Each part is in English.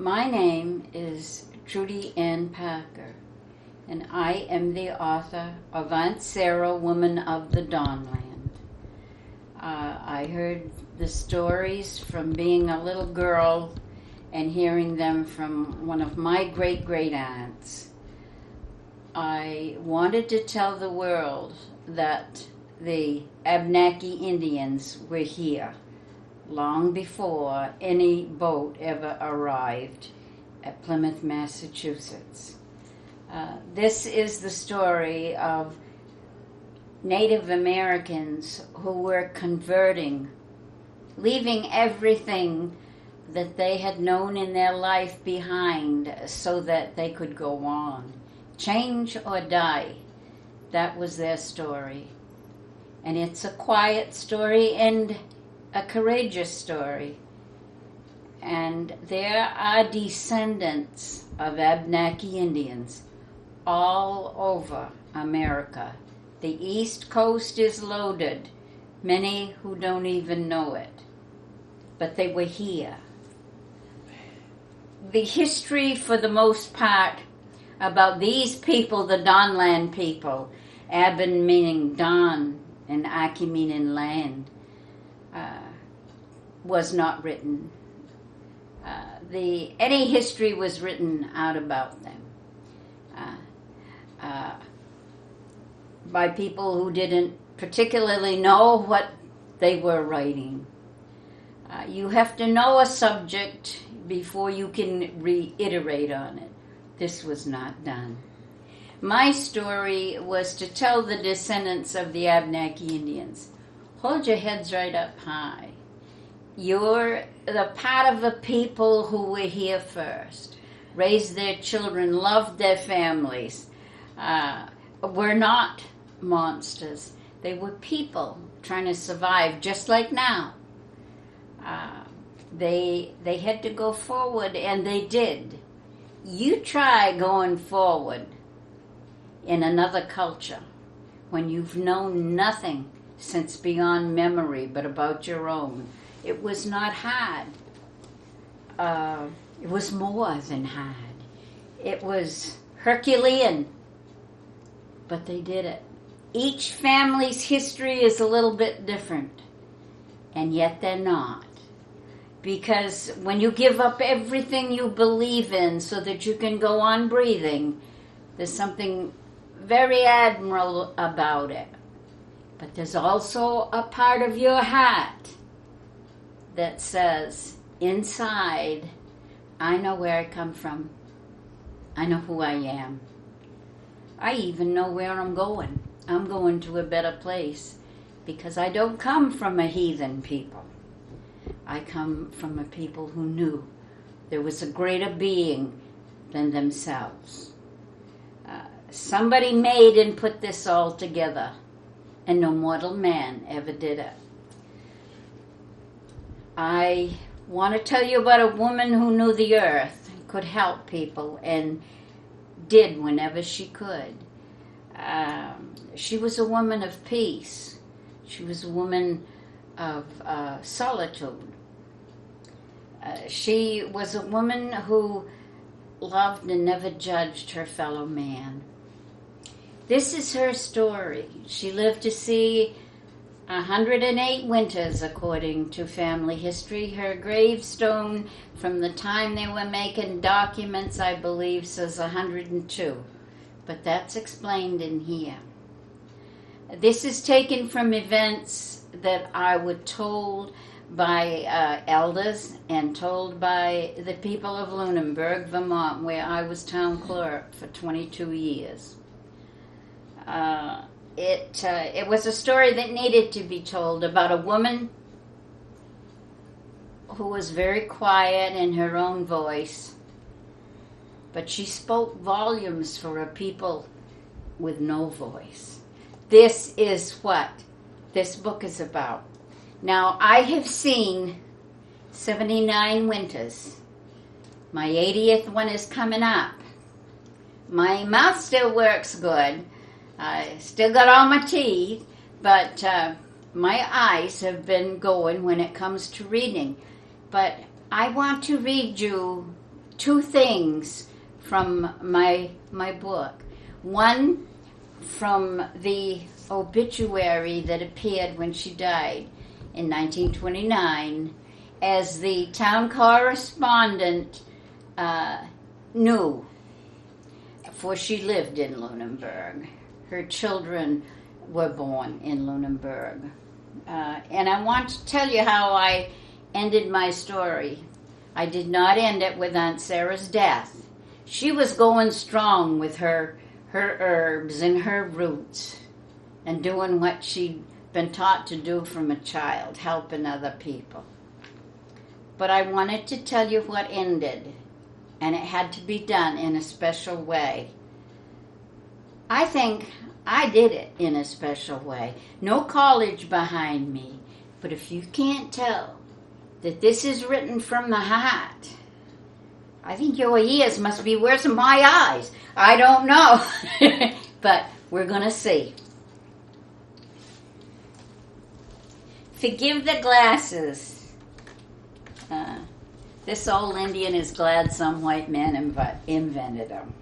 My name is Trudy Ann Parker, and I am the author of Aunt Sarah, Woman of the Dawnland. I heard the stories from being a little girl and hearing them from one of my great-great-aunts. I wanted to tell the world that the Abenaki Indians were here long before any boat ever arrived at Plymouth, Massachusetts. This is the story of Native Americans who were converting, leaving everything that they had known in their life behind so that they could go on. Change or die. That was their story. And it's a quiet story and a courageous story. And there are descendants of Abenaki Indians all over America. The East Coast is loaded, many who don't even know it. But they were here. The history, for the most part, about these people, the Dawnland people, Aben meaning Don and Aki meaning land, was not written. Any history was written out about them by people who didn't particularly know what they were writing. You have to know a subject before you can reiterate on it. This was not done. My story was to tell the descendants of the Abenaki Indians, hold your heads right up high. You're the part of the people who were here first, raised their children, loved their families, were not monsters. They were people trying to survive, just like now. They had to go forward, and they did. You try going forward in another culture when you've known nothing since beyond memory but about your own. It was not hard. It was more than hard. It was Herculean, but they did it. Each family's history is a little bit different, and yet they're not. Because when you give up everything you believe in so that you can go on breathing, there's something very admirable about it. But there's also a part of your heart that says, inside, I know where I come from. I know who I am. I even know where I'm going. I'm going to a better place because I don't come from a heathen people. I come from a people who knew there was a greater being than themselves. Somebody made and put this all together, and no mortal man ever did it. I want to tell you about a woman who knew the earth, could help people, and did whenever she could. She was a woman of peace. She was a woman of solitude. She was a woman who loved and never judged her fellow man. This is her story. She lived to see 108 winters, according to family history. Her gravestone, from the time they were making documents, I believe, says 102. But that's explained in here. This is taken from events that I were told by elders and told by the people of Lunenburg, Vermont, where I was town clerk for 22 years. It was a story that needed to be told about a woman who was very quiet in her own voice, but she spoke volumes for a people with no voice. This is what this book is about. Now, I have seen 79 winters. My 80th one is coming up. My mouth still works good. I still got all my teeth, but my eyes have been going when it comes to reading. But I want to read you two things from my book. One from the obituary that appeared when she died in 1929, as the town correspondent knew, for she lived in Lunenburg. Her children were born in Lunenburg. And I want to tell you how I ended my story. I did not end it with Aunt Sarah's death. She was going strong with her herbs and her roots and doing what she'd been taught to do from a child, helping other people. But I wanted to tell you what ended, and it had to be done in a special way. I think I did it in a special way. No college behind me, but if you can't tell that this is written from the heart, I think your ears must be worse than my eyes. I don't know, but we're going to see. Forgive the glasses. This old Indian is glad some white man invented them.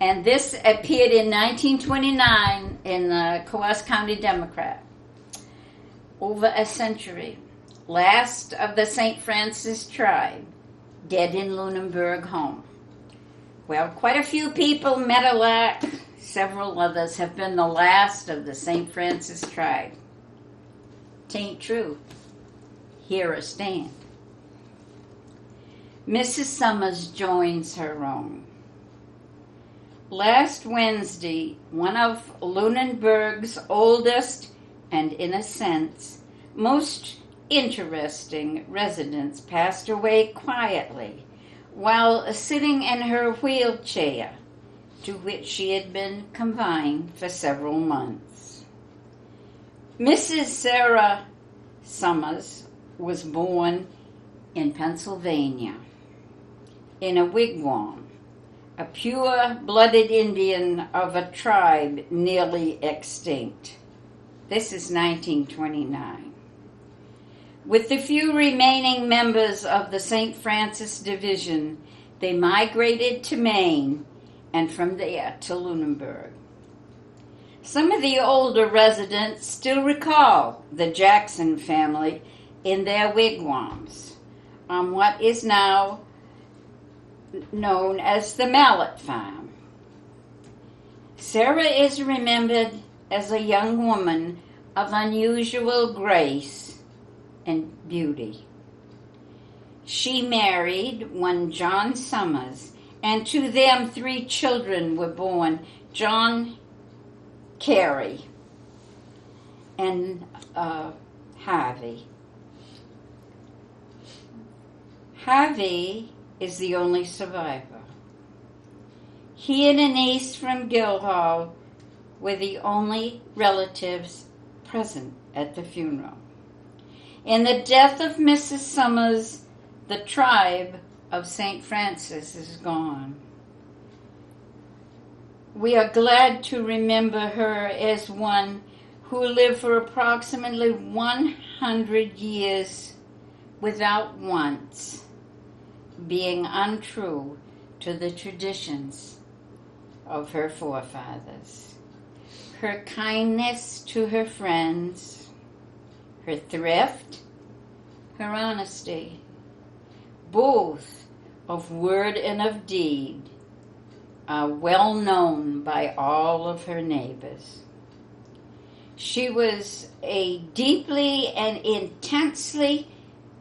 And this appeared in 1929 in the Coos County Democrat. Over a century. Last of the St. Francis tribe, dead in Lunenburg home. Well, quite a few people, Meadowlark, several others, have been the last of the St. Francis tribe. 'Tain't true. Here I stand. Mrs. Summers joins her own. Last Wednesday, one of Lunenburg's oldest and, in a sense, most interesting residents passed away quietly while sitting in her wheelchair, to which she had been confined for several months. Mrs. Sarah Summers was born in Pennsylvania in a wigwam, a pure-blooded Indian of a tribe nearly extinct. This is 1929. With the few remaining members of the St. Francis Division, they migrated to Maine and from there to Lunenburg. Some of the older residents still recall the Jackson family in their wigwams on what is now known as the Mallet Farm. Sarah is remembered as a young woman of unusual grace and beauty. She married one John Summers, and to them 3 children were born: John, Carey, and Harvey. Harvey is the only survivor. He and a niece from Guildhall were the only relatives present at the funeral. In the death of Mrs. Summers, the tribe of St. Francis is gone. We are glad to remember her as one who lived for approximately 100 years without once being untrue to the traditions of her forefathers. Her kindness to her friends, her thrift, her honesty, both of word and of deed, are well known by all of her neighbors. She was a deeply and intensely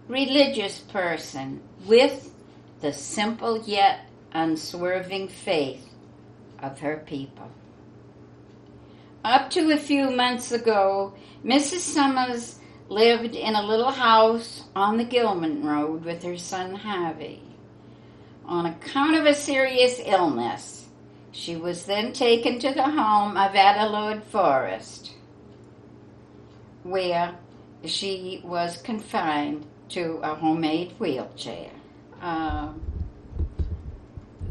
religious person with the simple yet unswerving faith of her people. Up to a few months ago, Mrs. Summers lived in a little house on the Gilman Road with her son Harvey. On account of a serious illness, she was then taken to the home of Adelard Forrest, where she was confined to a homemade wheelchair.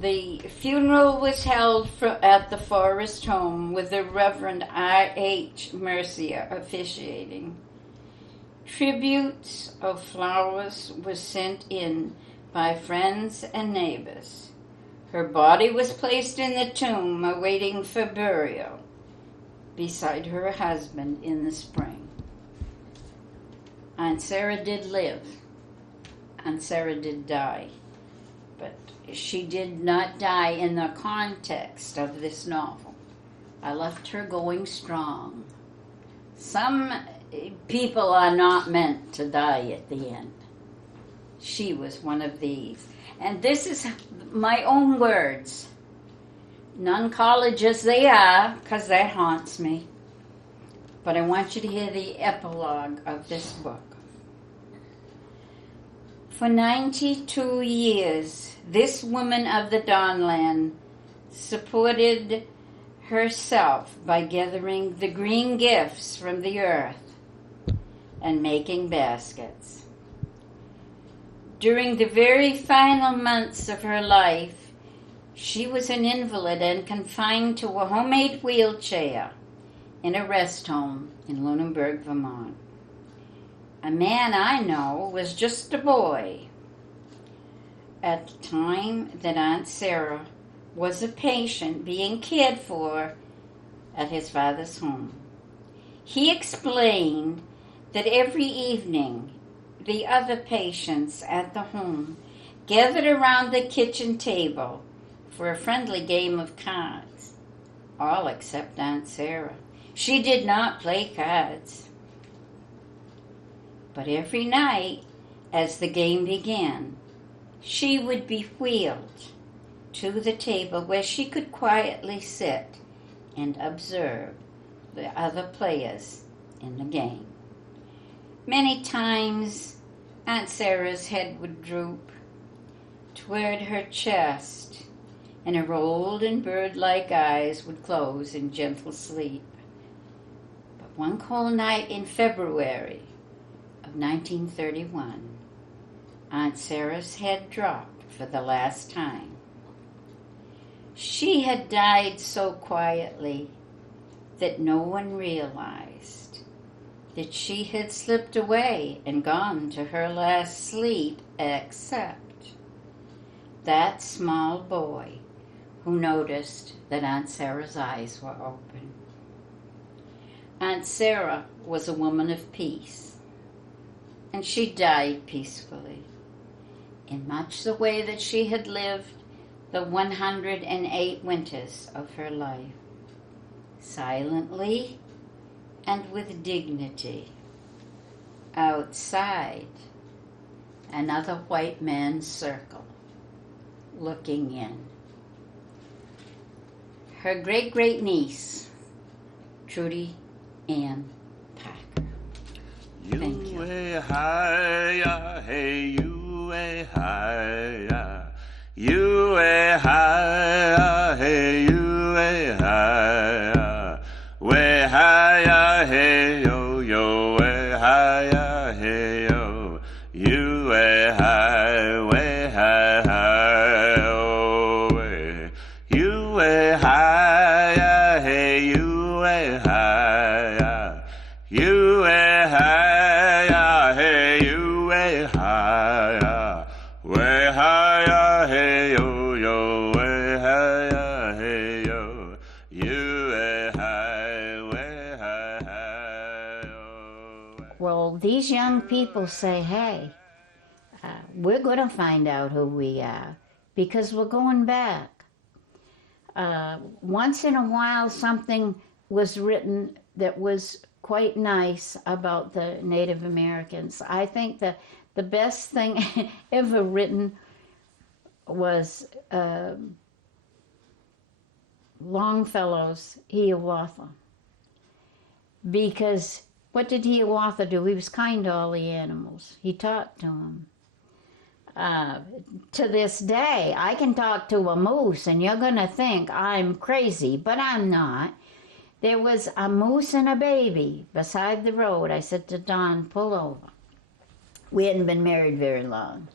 The funeral was held at the Forrest home with the Reverend R.H. Mercier officiating. Tributes of flowers were sent in by friends and neighbors. Her body was placed in the tomb awaiting for burial beside her husband in the spring. Aunt Sarah did live. Aunt Sarah did die. But she did not die in the context of this novel. I left her going strong. Some people are not meant to die at the end. She was one of these. And this is my own words. Non-college as they are, because that haunts me. But I want you to hear the epilogue of this book. For 92 years, this woman of the Dawnland supported herself by gathering the green gifts from the earth and making baskets. During the very final months of her life, she was an invalid and confined to a homemade wheelchair in a rest home in Lunenburg, Vermont. A man I know was just a boy at the time that Aunt Sarah was a patient being cared for at his father's home. He explained that every evening the other patients at the home gathered around the kitchen table for a friendly game of cards, all except Aunt Sarah. She did not play cards. But every night, as the game began, she would be wheeled to the table where she could quietly sit and observe the other players in the game. Many times, Aunt Sarah's head would droop toward her chest, and her old and bird-like eyes would close in gentle sleep. But one cold night in February of 1931, Aunt Sarah's head dropped for the last time. She had died so quietly that no one realized that she had slipped away and gone to her last sleep, except that small boy who noticed that Aunt Sarah's eyes were open. Aunt Sarah was a woman of peace, and she died peacefully, in much the way that she had lived the 108 winters of her life, silently and with dignity, outside another white man's circle, looking in. Her great-great-niece, Trudy Ann Parker. Thank you. You-a-hi-ya, hey, you-a-hi-ya. You-a-hi-ya, hey, you-a-hi-ya. We-hi-ya, hey, yo, yo, we-hi-ya, hey, yo. You-a-hi, we-hi-hi, oh, we. You-a-hi-ya, hey, you-a-hi-ya. You-a-hi-ya, hey, you-a-hi-ya. We-hi-ya, hey, yo, yo, we-hi-ya, hey, yo. You-a-hi, we-hi-hi, oh, we. Well, these young people say, hey, we're going to find out who we are because we're going back. Once in a while, something was written that was quite nice about the Native Americans. I think that the best thing ever written was Longfellow's Hiawatha. Because what did Hiawatha do? He was kind to all the animals. He talked to them. To this day, I can talk to a moose, and you're going to think I'm crazy, but I'm not. There was a moose and a baby beside the road. I said to Don, pull over. We hadn't been married very long.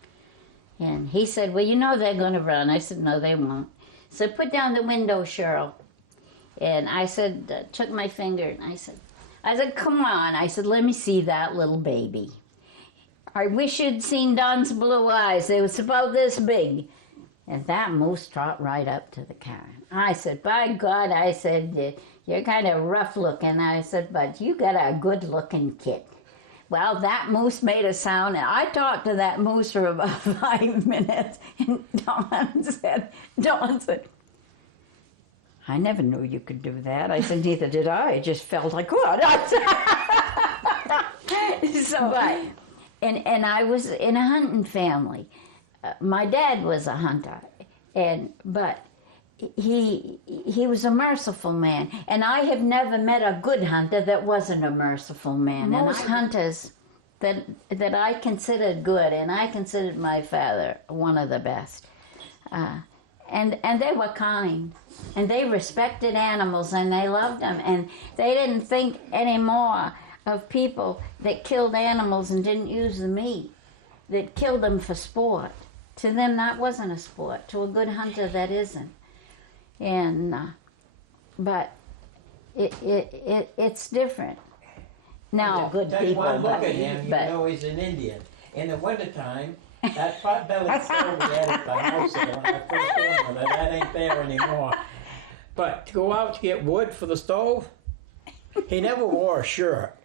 And he said, well, you know they're going to run. I said, no, they won't. So put down the window, Cheryl. And I said, took my finger, and I said, come on. I said, let me see that little baby. I wish you'd seen Don's blue eyes. They was about this big. And that moose trot right up to the car. I said, by God, I said, you're kind of rough looking. I said, but you got a good looking kid. Well, that moose made a sound, and I talked to that moose for about 5 minutes, and Dawn said, I never knew you could do that. I said, neither did I. It just felt like, what? So, and I was in a hunting family. My dad was a hunter, but he was a merciful man, and I have never met a good hunter that wasn't a merciful man. Most hunters that I considered good, and I considered my father one of the best, and they were kind, and they respected animals, and they loved them, and they didn't think anymore of people that killed animals and didn't use the meat, that killed them for sport. To them, that wasn't a sport. To a good hunter, that isn't. And but it's different. Now, good people. One look at him, you know he's an Indian. In the wintertime, that pot-bellied stove we had at the house there when I first came with it, that ain't there anymore. But to go out to get wood for the stove, he never wore a shirt.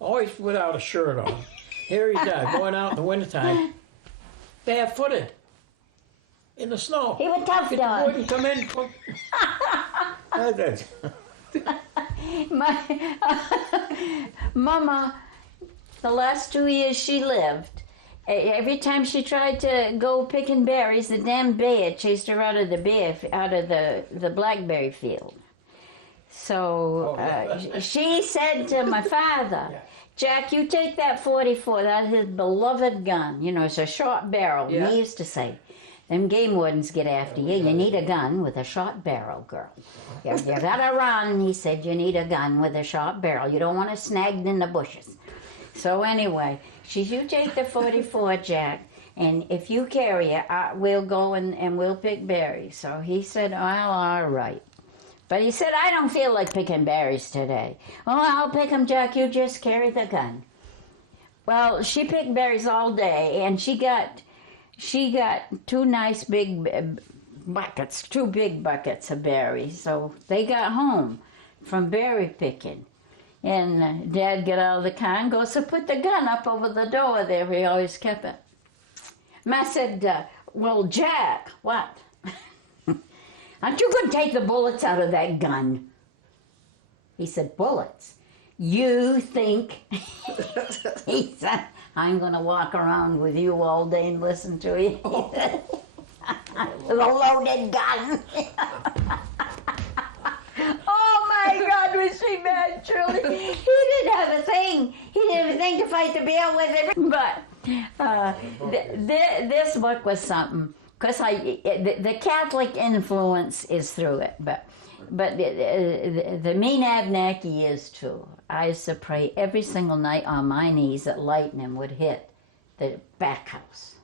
Always without a shirt on. Here he's going out in the wintertime, barefooted, in the snow. He was tough, Get the dog. wood and come in. My Mama, the last 2 years she lived, every time she tried to go picking berries, the damn bear chased her out of the blackberry field. So she said to my father, Jack, you take that 44, that's his beloved gun. You know, it's a short barrel. Yeah. He used to say, them game wardens get after you. You need a gun with a short barrel, girl. You gotta run, he said, you need a gun with a short barrel. You don't want it snagged in the bushes. So anyway, she said, you take the 44, Jack, and if you carry it, we'll go and we'll pick berries. So he said, well, all right. But he said, I don't feel like picking berries today. Well, I'll pick them, Jack. You just carry the gun. Well, she picked berries all day, and she got two nice big buckets, 2 big buckets of berries. So they got home from berry picking. And Dad got out of the car and goes to put the gun up over the door there. He always kept it. Ma said, well, Jack, what? Aren't you going to take the bullets out of that gun? He said, bullets? You think? He said, I'm going to walk around with you all day and listen to you. The loaded gun. Oh my God, was she mad, Shirley? He didn't have a thing. He didn't have a thing to fight the bear with it. But this book was something. Because the Catholic influence is through it, but the mean Abenaki is too. I used to pray every single night on my knees that lightning would hit the back house.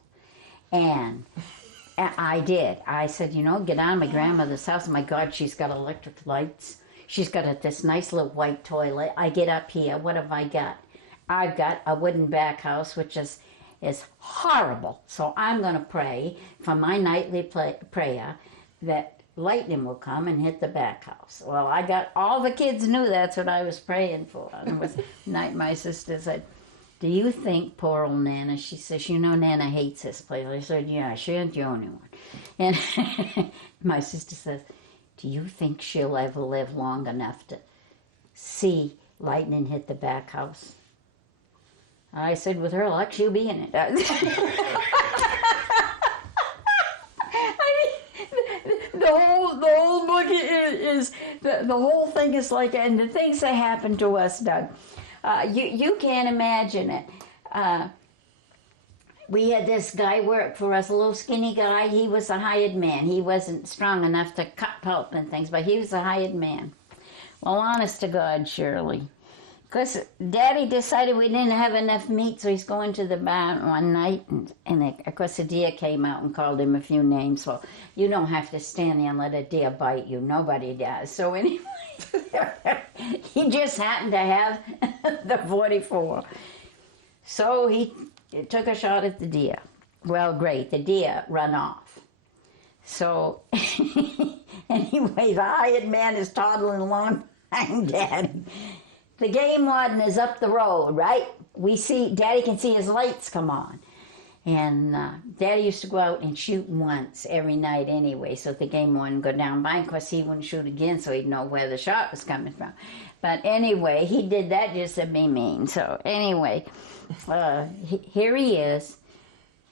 And I did. I said, get on my grandmother's house. My God, she's got electric lights. She's got this nice little white toilet. I get up here. What have I got? I've got a wooden back house, which is horrible. So I'm going to pray for my nightly prayer that lightning will come and hit the back house. Well, all the kids knew that's what I was praying for. And one night my sister said, do you think poor old Nana, she says, Nana hates this place. I said, yeah, she ain't the only one. And my sister says, do you think she'll ever live long enough to see lightning hit the back house? I said, with her luck, she'll be in it. I mean, the whole book is the whole thing is like, and the things that happen to us, Doug, you can't imagine it. We had this guy work for us, a little skinny guy. He was a hired man. He wasn't strong enough to cut pulp and things, but he was a hired man. Well, honest to God, Shirley. Because Daddy decided we didn't have enough meat, so he's going to the barn one night, and of course a deer came out and called him a few names. So you don't have to stand there and let a deer bite you. Nobody does. So anyway, he just happened to have the 44. So he took a shot at the deer. Well, great, the deer run off. So, anyway, the hired man is toddling along behind Daddy. The game warden is up the road, right? Daddy can see his lights come on. And Daddy used to go out and shoot once every night anyway, so if the game warden would go down by, of course he wouldn't shoot again, so he'd know where the shot was coming from. But anyway, he did that just to be mean. So anyway, here he is,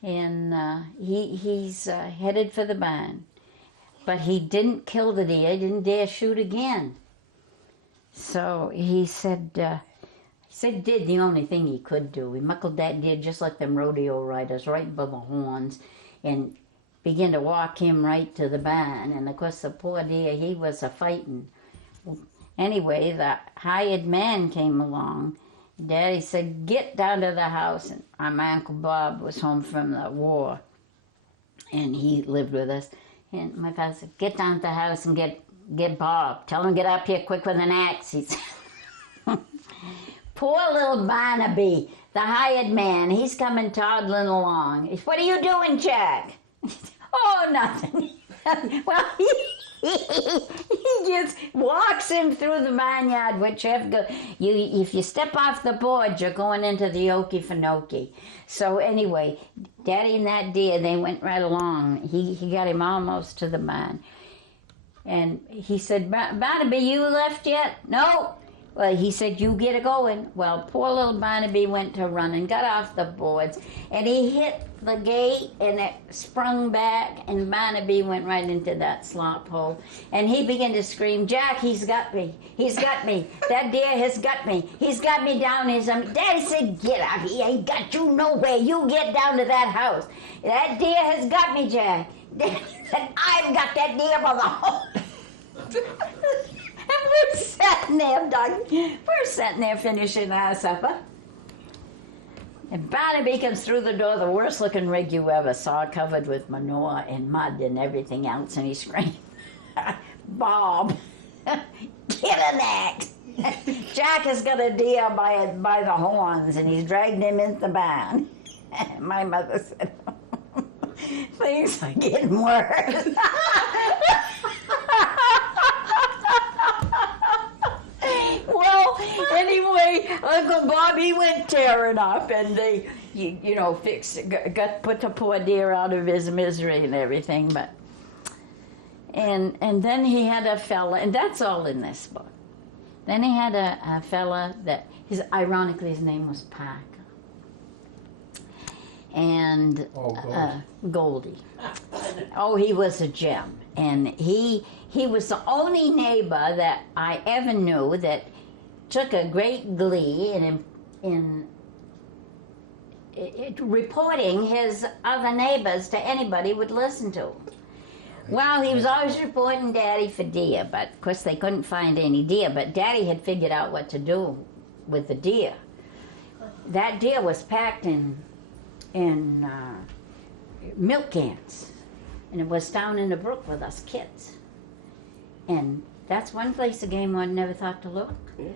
and he's headed for the barn. But he didn't kill the deer, he didn't dare shoot again. So he said did the only thing he could do. He muckled that deer just like them rodeo riders, right by the horns, and began to walk him right to the barn. And of course the poor deer, he was a-fighting. Anyway, the hired man came along. Daddy said, get down to the house. And my Uncle Bob was home from the war, and he lived with us. And my father said, get down to the house and get Bob. Tell him to get up here quick with an axe, he said. Poor little Barnaby, the hired man, he's coming toddling along. What are you doing, Jack? Oh, nothing. Well, he just walks him through the barnyard, which if you step off the board, you're going into the Okefenokee. So anyway, Daddy and that deer, they went right along. He got him almost to the barn. And he said, Barnaby, you left yet? No. Well, he said, you get it going. Well, poor little Barnaby went to run and got off the boards, and he hit the gate, and it sprung back, and Barnaby went right into that slop hole. And he began to scream, Jack, he's got me. He's got me. That deer has got me. He's got me down his... Daddy said, get out. He ain't got you nowhere. You get down to that house. That deer has got me, Jack. Daddy said, I've got that deer by the hole. And we're sitting there, Doug. We're sitting there finishing our supper. And Barnaby comes through the door, the worst looking rig you ever saw, covered with manure and mud and everything else, and he screamed, Bob, get an axe. Jack has got a deer by the horns, and he's dragged him into the barn. My mother said, things are getting worse. Well, anyway, Uncle Bobby went tearing up, and they, fixed it, put the poor deer out of his misery and everything. But and then he had a fella, and that's all in this book. Then he had a fella that ironically his name was Parker, and Goldie. Oh, he was a gem, and he was the only neighbor that I ever knew that took a great glee in reporting his other neighbors to anybody would listen to. Well, he was always reporting Daddy for deer, but of course they couldn't find any deer, but Daddy had figured out what to do with the deer. That deer was packed in milk cans, and it was down in the brook with us kids. And that's one place the game warden never thought to look. Yeah.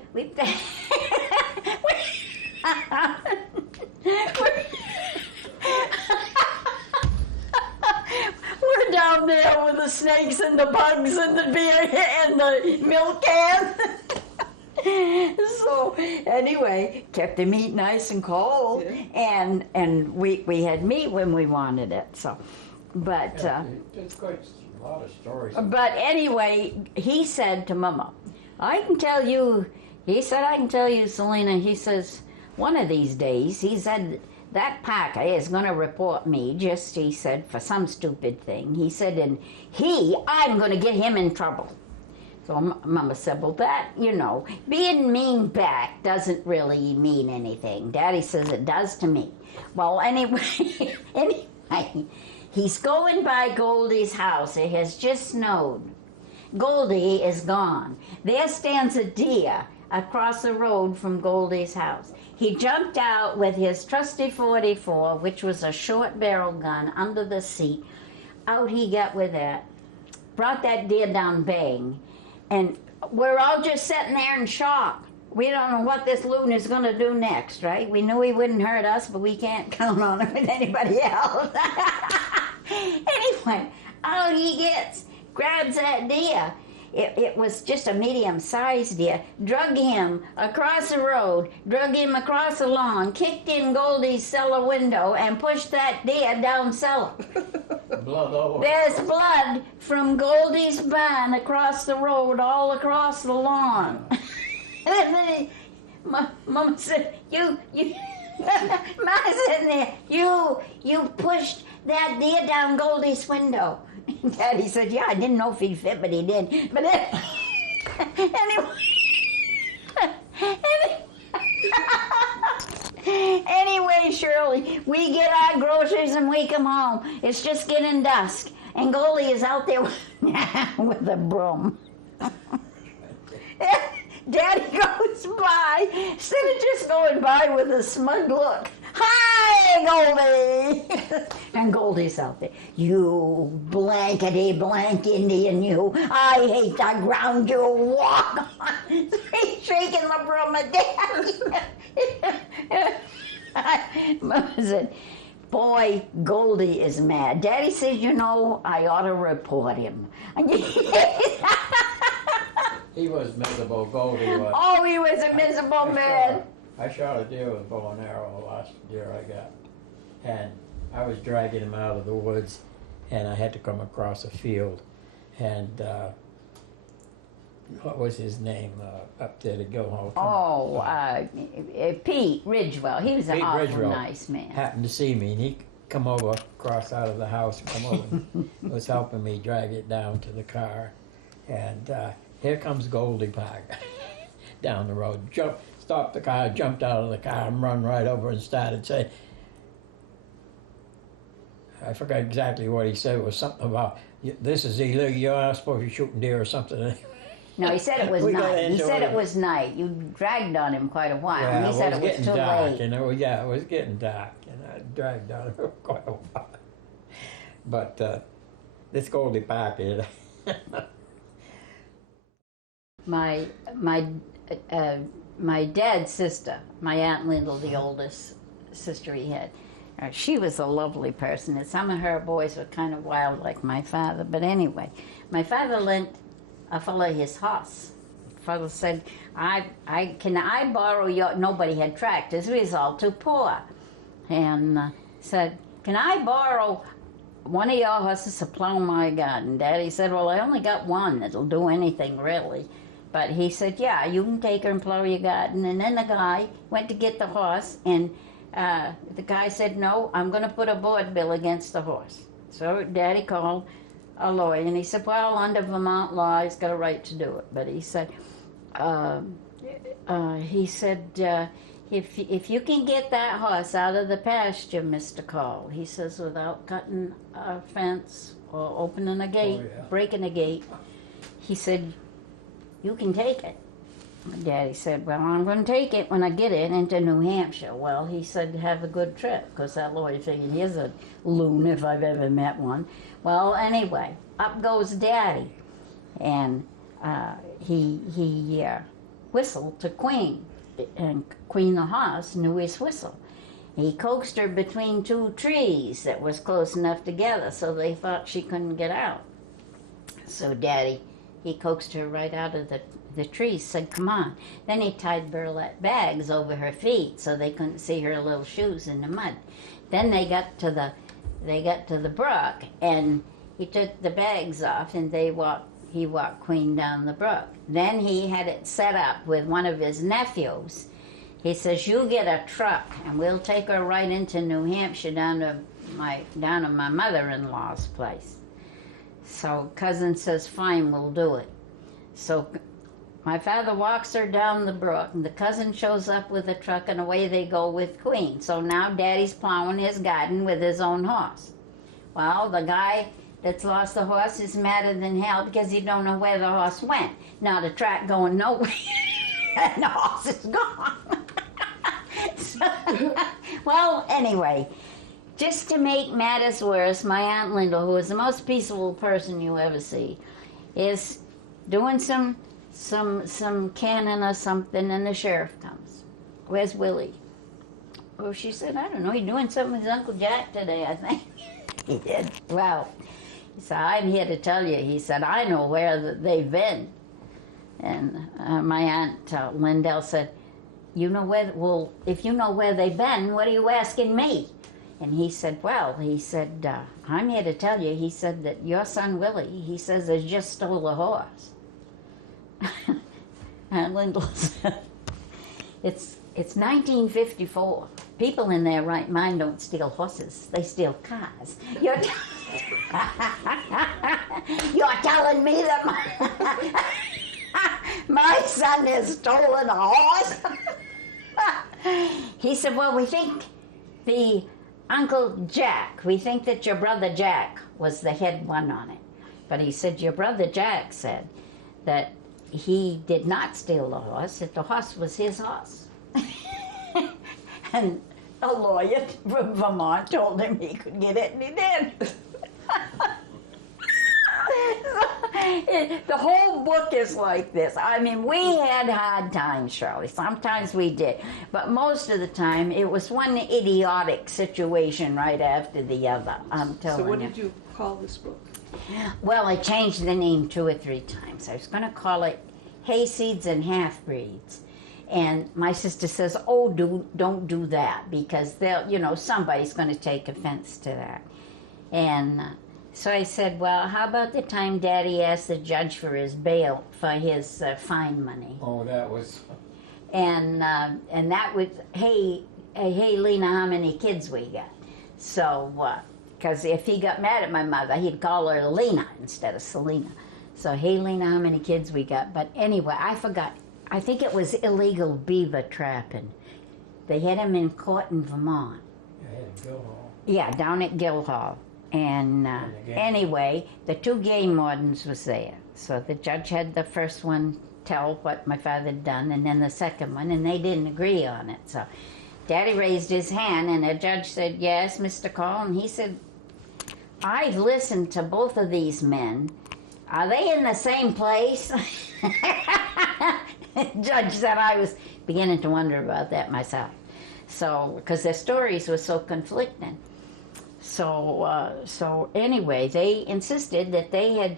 We're down there with the snakes and the bugs and the beer and the milk cans. So anyway, kept the meat nice and cold, yeah. and we had meat when we wanted it. So, but it's quite a lot of stories. But anyway, he said to Mama, I can tell you, Selena, he says, one of these days, he said, that Parker is going to report me, he said, for some stupid thing. He said, and I'm going to get him in trouble. So Mama said, well, that, being mean back doesn't really mean anything. Daddy says it does to me. Well, anyway, he's going by Goldie's house. It has just snowed. Goldie is gone. There stands a deer across the road from Goldie's house. He jumped out with his trusty .44, which was a short barrel gun, under the seat. Out he got with that, brought that deer down, bang. And we're all just sitting there in shock. we don't know what this loon is going to do next, right? We knew he wouldn't hurt us, but we can't count on him with anybody else. Anyway, out he gets, grabs that deer. It was just a medium-sized deer, drug him across the road, drug him across the lawn, kicked in Goldie's cellar window, and pushed that deer down cellar. Blood over. There's blood from Goldie's barn across the road, all across the lawn. And then Mama said, Ma said there, you pushed that deer down Goldie's window. Daddy said, yeah, I didn't know if he'd fit, but he did. But anyway, Shirley, we get our groceries and we come home. It's just getting dusk. And Goldie is out there with a broom. Daddy goes by, instead of just going by with a smug look. Hi, Goldie! And Goldie's out there. You blankety blank Indian, you. I hate the ground you walk on. He's shaking the broom at Daddy. Mama said, boy, Goldie is mad. Daddy says, you know, I ought to report him. He was miserable, Goldie was. Oh, he was a miserable man. I shot a deer with a bow and arrow the last deer I got. And I was dragging him out of the woods, and I had to come across a field. And what was his name up there to go home? Pete Ridgewell. He was an Pete awful Ridgewell nice man. Happened to see me, and he come over across out of the house, and come over and was helping me drag it down to the car. And here comes Goldie Parker down the road. Stopped the car, jumped out of the car, and run right over and started saying, I forgot exactly what he said. It was something about, this is illegal, you're not supposed to be shooting deer or something. No, he said it was night. He said it was night. You dragged on him quite a while. Yeah, and he said it was too dark, late. You know, yeah, it was getting dark, and I dragged on him for quite a while. But this Goldie Parker, My dad's sister, my Aunt Lyndall, the oldest sister he had, she was a lovely person. And some of her boys were kind of wild like my father. But anyway, my father lent a fellow his horse. Father said, can I borrow your, nobody had tractors, we was all too poor. And said, can I borrow one of your horses to plow my garden? Daddy said, well, I only got one that'll do anything really. But he said, yeah, you can take her and plow your garden. And then the guy went to get the horse, and the guy said, no, I'm going to put a board bill against the horse. So Daddy called a lawyer, and he said, well, under Vermont law, he's got a right to do it. But he said, if you can get that horse out of the pasture, Mr. Call, he says, without cutting a fence or opening a gate, breaking a gate, he said, you can take it. Daddy said, well, I'm going to take it when I get it into New Hampshire. Well, he said, have a good trip, because that lawyer figured he's a loon if I've ever met one. Well, anyway, up goes Daddy, and he whistled to Queen, and Queen the horse knew his whistle. He coaxed her between two trees that was close enough together, so they thought she couldn't get out. So Daddy, he coaxed her right out of the trees, said, come on. Then he tied burlap bags over her feet so they couldn't see her little shoes in the mud. Then they got to the brook, and he took the bags off, and he walked Queen down the brook. Then he had it set up with one of his nephews. He says, you get a truck, and we'll take her right into New Hampshire down to my mother-in-law's place. So cousin says, fine, we'll do it. So my father walks her down the brook, and the cousin shows up with a truck, and away they go with Queen. So now Daddy's plowing his garden with his own horse. Well, the guy that's lost the horse is madder than hell because he don't know where the horse went. Now the track going nowhere, and the horse is gone. Well, anyway, just to make matters worse, my Aunt Lyndall, who is the most peaceful person you ever see, is doing some some cannon or something, and the sheriff comes. Where's Willie? Oh, she said, I don't know, he's doing something with his Uncle Jack today, I think. He did. Well, he said, I'm here to tell you. He said, I know where they've been. And my Aunt Lindell said, you know where, well, if you know where they've been, what are you asking me? And he said, well, he said, I'm here to tell you, he said that your son Willie, he says, has just stole a horse. And Lindell said, it's 1954. People in their right mind don't steal horses, they steal cars. You're telling me that my son has stolen a horse? He said, well, we think the Uncle Jack, we think that your brother Jack was the head one on it. But he said, your brother Jack said that he did not steal the horse, that the horse was his horse. And a lawyer from Vermont told him he could get it, and he did. The whole book is like this. I mean, we had hard times, Shirley. Sometimes we did. But most of the time, it was one idiotic situation right after the other. I'm telling you. So what did you call this book? Well, I changed the name 2 or 3 times. I was going to call it Hayseeds and Half-Breeds. And my sister says, oh, don't do that, because they'll, somebody's going to take offense to that. And so I said, well, how about the time Daddy asked the judge for his bail, for his fine money? Oh, that was... And that was, hey, Lena, how many kids we got? So, because if he got mad at my mother, he'd call her Lena instead of Selena. So, hey, Lena, how many kids we got? But anyway, I forgot. I think it was illegal beaver trapping. They had him in court in Vermont. Yeah, down at Guildhall. And anyway, the 2 game wardens was there. So the judge had the first one tell what my father had done, and then the second one, and they didn't agree on it. So Daddy raised his hand, and the judge said, yes, Mr. Cole. And he said, I've listened to both of these men. Are they in the same place? Judge said I was beginning to wonder about that myself. So, because their stories were so conflicting. So anyway, they insisted that they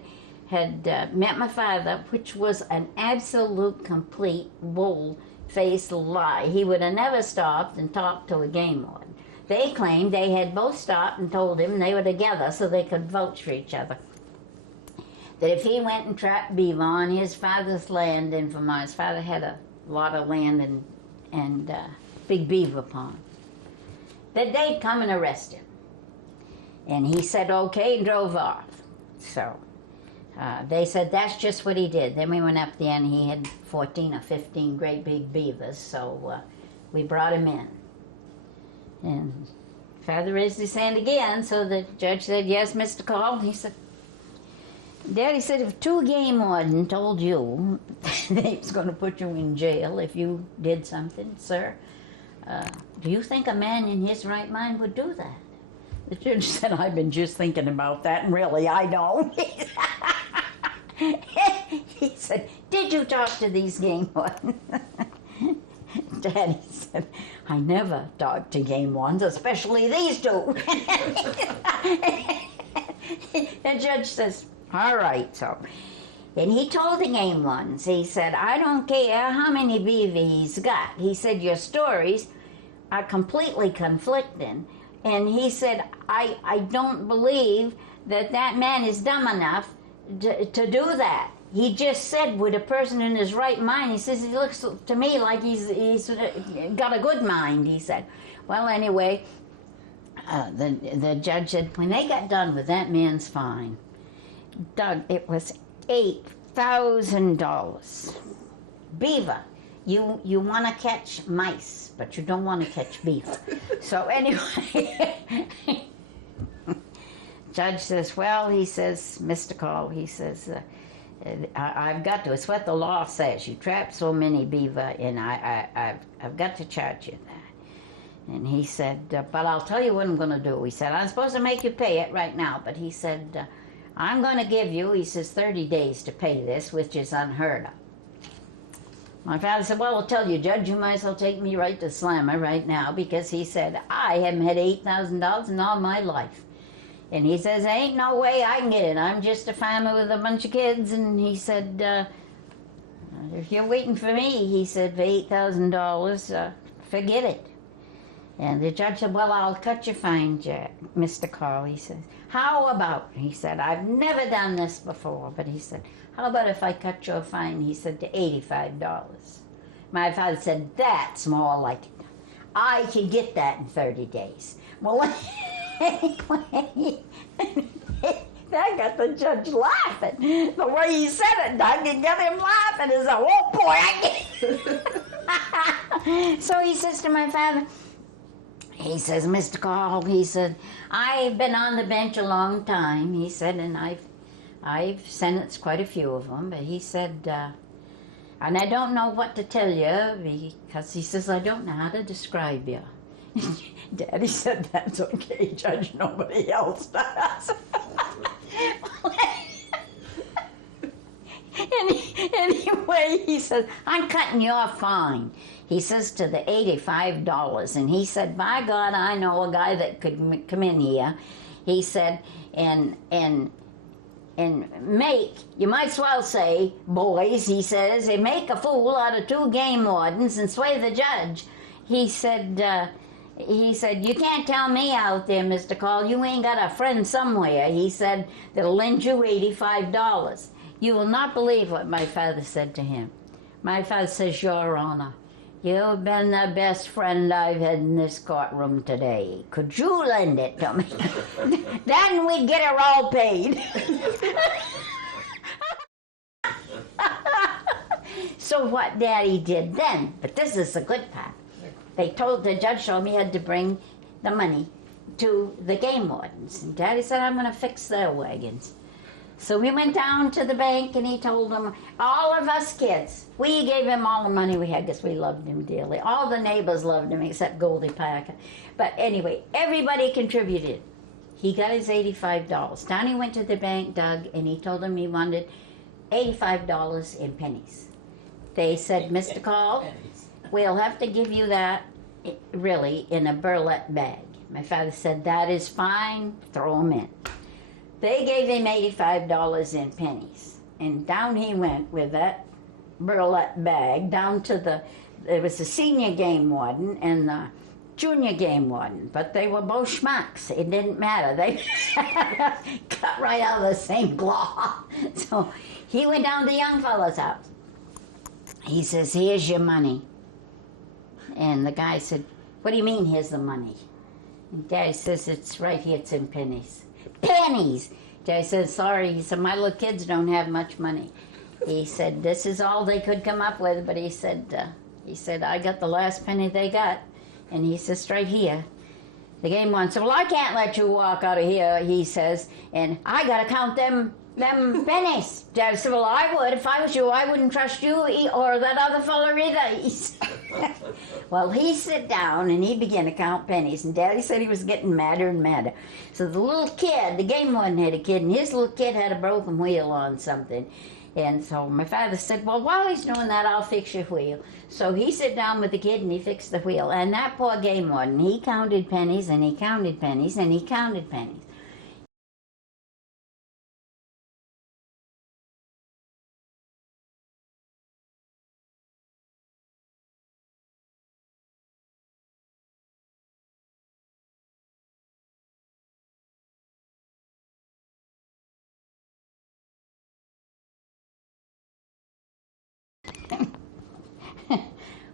had met my father, which was an absolute, complete, bull-faced lie. He would have never stopped and talked to a game warden. They claimed they had both stopped and told him they were together so they could vouch for each other. That if he went and trapped beaver on his father's land in Vermont, his father had a lot of land and big beaver pond, that they'd come and arrest him. And he said okay and drove off. So they said that's just what he did. Then we went up there and he had 14 or 15 great big beavers, so we brought him in. And Father raised his hand again, so the judge said, yes, Mr. Call. He said, Daddy said, if 2 game warden told you they was going to put you in jail if you did something, sir, do you think a man in his right mind would do that? The judge said, I've been just thinking about that, and really, I don't. He said, did you talk to these game wardens? Daddy said, I never talk to game wardens, especially these 2. The judge says, all right, so. And he told the game wardens, he said, I don't care how many beaver he's got. He said, your stories are completely conflicting. And he said, I don't believe that man is dumb enough to do that. He just said, with a person in his right mind, he says, he looks to me like he's got a good mind, he said. Well, anyway, the judge said, when they got done with that man's fine, Doug, it was $8,000. Beaver. You want to catch mice, but you don't want to catch beaver. So anyway, judge says, well, he says, Mr. Call, he says, I've got to, it's what the law says. You trap so many beaver, and I've got to charge you that. And he said, but I'll tell you what I'm going to do. He said, I'm supposed to make you pay it right now, but he said, I'm going to give you, he says, 30 days to pay this, which is unheard of. My father said, well, I'll tell you, Judge, you might as well take me right to Slammer right now, because he said, I haven't had $8,000 in all my life. And he says, ain't no way I can get it. I'm just a family with a bunch of kids. And he said, if you're waiting for me, he said, for $8,000, forget it. And the judge said, well, I'll cut your fine, Mr. Carl. He says, how about, he said, I've never done this before, but he said, how about if I cut your fine, he said, to $85? My father said, that's more like it. I can get that in 30 days. Well, anyway, that got the judge laughing. The way he said it, I could get him laughing. He said, oh boy, I get So he says to my father, he says, Mr. Carl, he said, I've been on the bench a long time, he said, and I've sentenced quite a few of them, but he said, and I don't know what to tell you, because he says, I don't know how to describe you. Daddy said, that's okay, Judge, nobody else does. Anyway, he says, I'm cutting your fine. He says to the $85, and he said, by God, I know a guy that could come in here. He said, and make, you might as well say, boys, he says, and make a fool out of 2 game wardens and sway the judge. He said, you can't tell me out there, Mr. Carl, you ain't got a friend somewhere, he said, that'll lend you $85. You will not believe what my father said to him. My father says, Your Honor, you've been the best friend I've had in this courtroom today. Could you lend it to me? Then we'd get her all paid. So what Daddy did then, but this is the good part. The judge told me he had to bring the money to the game wardens. And Daddy said, I'm going to fix their wagons. So we went down to the bank, and he told them, all of us kids, we gave him all the money we had because we loved him dearly. All the neighbors loved him except Goldie Parker. But anyway, everybody contributed. He got his $85. Down he went to the bank, Doug, and he told them he wanted $85 in pennies. They said, Mr. Carl, we'll have to give you that, really, in a burlap bag. My father said, that is fine, throw them in. They gave him $85 in pennies. And down he went with that burlap bag down to there was the senior game warden and the junior game warden, but they were both schmucks. It didn't matter. They cut right out of the same cloth. So he went down to the young fellow's house. He says, here's your money. And the guy said, what do you mean, here's the money? And Daddy says, it's right here, it's in pennies. Pennies! Daddy said, sorry. He said, my little kids don't have much money. He said, this is all they could come up with, but he said, I got the last penny they got. And he says, right here. The game warden said, well, I can't let you walk out of here, he says, and I got to count them pennies. Daddy said, well, I would. If I was you, I wouldn't trust you or that other fella either. He said, well, he sat down and he began to count pennies, and Daddy said he was getting madder and madder. So the little kid, the game warden had a kid, and his little kid had a broken wheel on something. And so my father said, well, while he's doing that, I'll fix your wheel. So he sat down with the kid and he fixed the wheel. And that poor game warden, he counted pennies and he counted pennies and he counted pennies.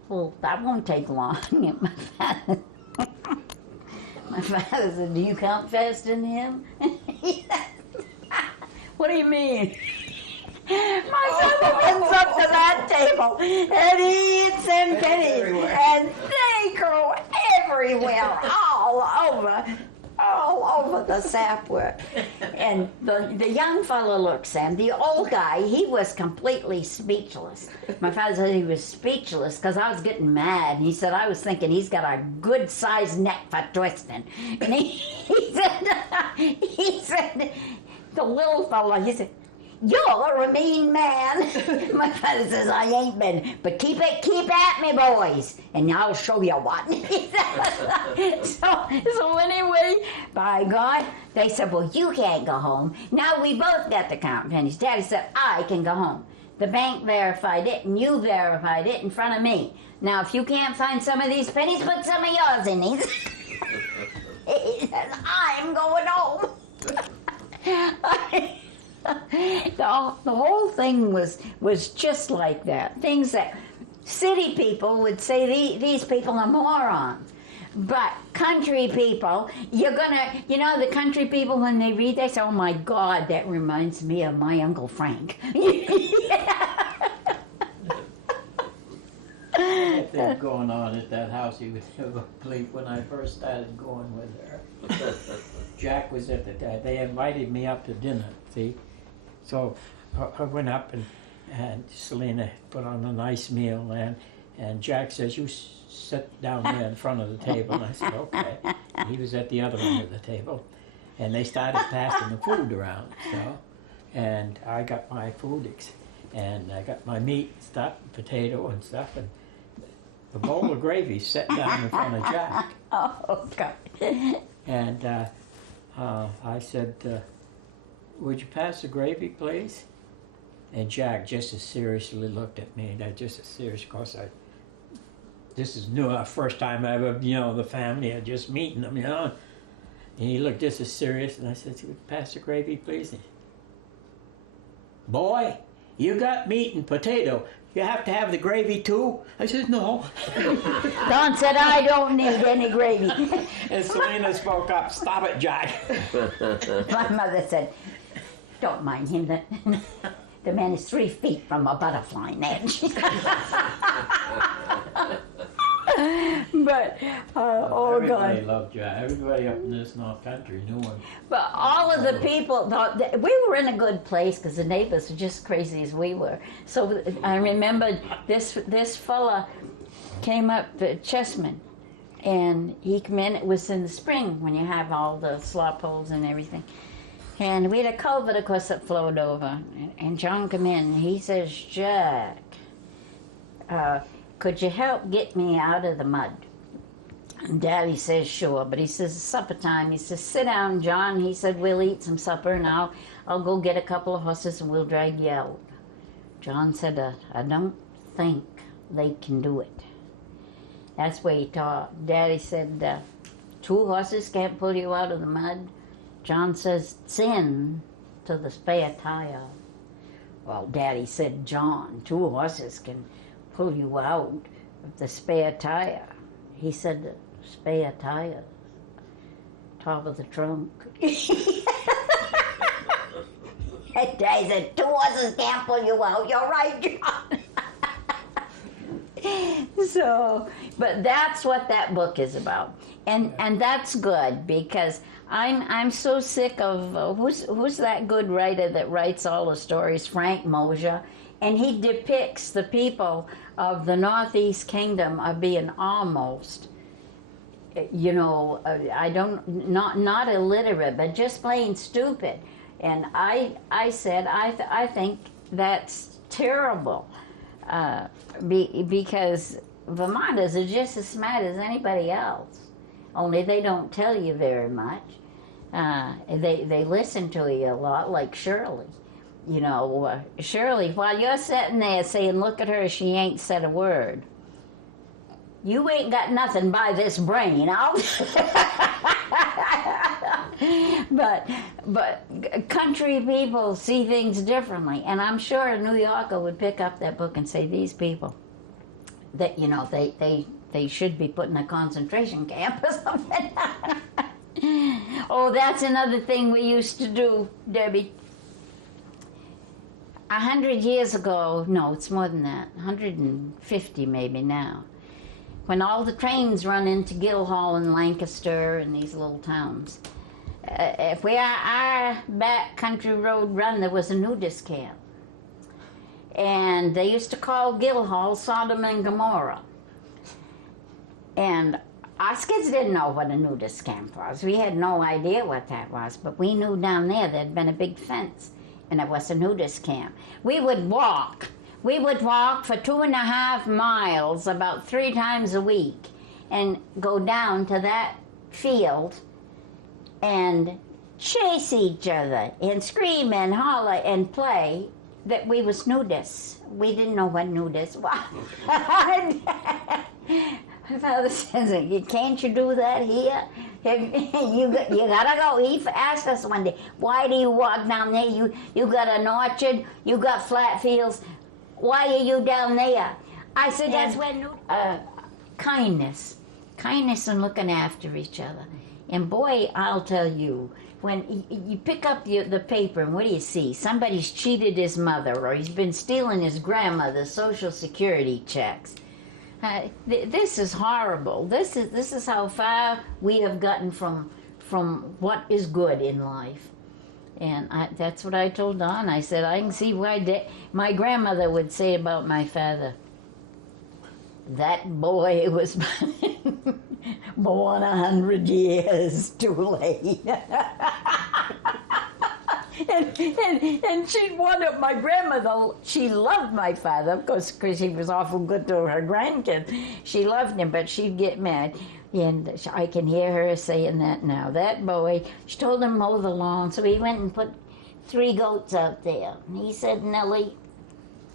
Well, that won't take long. My father said, do you count faster than him? What do you mean? My father runs up to that table and he eats them pennies and they go everywhere, all over the sapwork. And the young fellow looks at him. The old guy, he was completely speechless. My father said he was speechless because I was getting mad. He said, I was thinking he's got a good-sized neck for twisting. And he said, the little fellow, he said, you're a mean man. My father says, I ain't been, but keep at me, boys, and I'll show you what. so anyway, by God, they said, well, you can't go home. Now we both got to count pennies. Daddy said, I can go home. The bank verified it, and you verified it in front of me. Now, if you can't find some of these pennies, put some of yours in these. He says, I'm going home. The whole thing was just like that. Things that city people would say, these people are morons. But country people, the country people, when they read, they say, oh my God, that reminds me of my Uncle Frank. That thing going on at that house, you would never believe when I first started going with her. Jack was at the time. They invited me up to dinner, see? So I went up and Selena put on a nice meal, and Jack says, you sit down there in front of the table. And I said, okay. He was at the other end of the table. And they started passing the food around, so. And I got my food, and I got my meat and stuff, potato and stuff, and the bowl of gravy set down in front of Jack. Oh, God. And I said, would you pass the gravy, please? And Jack just as seriously looked at me. That just as serious, of course. This is new, first time I ever, the family, I just meeting them, And he looked just as serious, and I said, would you pass the gravy, please? And, boy, you got meat and potato. You have to have the gravy too? I said, no. Don said, I don't need any gravy. And Selena spoke up, stop it, Jack. My mother said, don't mind him. The man is 3 feet from a butterfly net. But, oh Everybody God. loved Jack. Everybody up in this North Country knew him. But all of the people thought that we were in a good place because the neighbors were just crazy as we were. So I remember this fella came up, Chessman, and he came in. It was in the spring when you have all the slop holes and everything. And we had a culvert, of course, that flowed over. And John came in, and he says, Jack, could you help get me out of the mud? And Daddy says, sure. But he says, it's supper time. He says, sit down, John. He said, we'll eat some supper, and I'll go get a couple of horses, and we'll drag you out. John said, I don't think they can do it. That's where he taught. Daddy said, 2 horses can't pull you out of the mud. John says, it's in to the spare tire. Well, Daddy said, John, 2 horses can pull you out of the spare tire. He said, the spare tire, top of the trunk. And Daddy said, 2 horses can't pull you out. You're right, John. So, but that's what that book is about, and that's good because I'm so sick of who's that good writer that writes all the stories, Frank Mosier, and he depicts the people of the Northeast Kingdom of being almost, not illiterate, but just plain stupid, and I said I think that's terrible. Because Vermonters are just as smart as anybody else, only they don't tell you very much. They listen to you a lot, like Shirley. Shirley, while you're sitting there saying, look at her, she ain't said a word. You ain't got nothing by this brain, But country people see things differently, and I'm sure a New Yorker would pick up that book and say, these people, that they should be put in a concentration camp or something. Oh, that's another thing we used to do, Debbie. 100 years ago, no, it's more than that, 150 maybe now, when all the trains run into Guildhall and Lancaster and these little towns. If our back country road run, there was a nudist camp. And they used to call Guildhall Sodom and Gomorrah. And us kids didn't know what a nudist camp was. We had no idea what that was, but we knew down there there'd been a big fence. and it was a nudist camp. We would walk. We would walk for 2.5 miles about 3 times a week and go down to that field and chase each other and scream and holler and play that we was nudists. We didn't know what nudists was. My father says, can't you do that here? You gotta go. He asked us one day, why do you walk down there? You got an orchard, you got flat fields. Why are you down there? I said, that's when kindness and looking after each other. And boy, I'll tell you, when you pick up the paper and what do you see? Somebody's cheated his mother, or he's been stealing his grandmother's Social Security checks. This is horrible. This is how far we have gotten from what is good in life. And that's what I told Don. I said, I can see why my grandmother would say about my father, that boy was born 100 years too late. and she wanted my grandmother. She loved my father, of course, because he was awful good to her grandkids. She loved him, but she'd get mad. And I can hear her saying that now. That boy, she told him mow the lawn, so he went and put 3 goats out there. And he said, Nellie,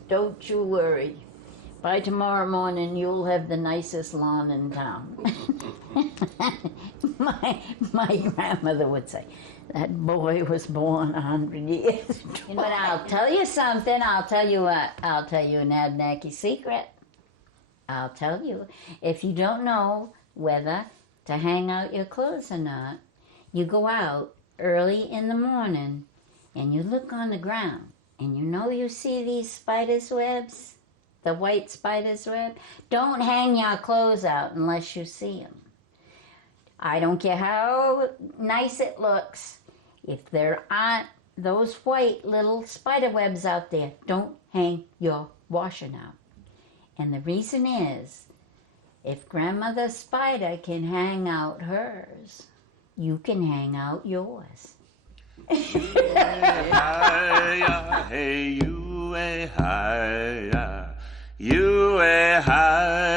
don't you worry. By tomorrow morning, you'll have the nicest lawn in town. my grandmother would say, that boy was born 100 years. But I'll tell you something. I'll tell you an Abenaki secret. I'll tell you. If you don't know whether to hang out your clothes or not, you go out early in the morning and you look on the ground and you see these spiders' webs, the white spiders' web. Don't hang your clothes out unless you see them. I don't care how nice it looks. If there aren't those white little spider webs out there, don't hang your washing out. And the reason is, if Grandmother Spider can hang out hers, you can hang out yours. Hey, you, hey, hi, you, hey, hi.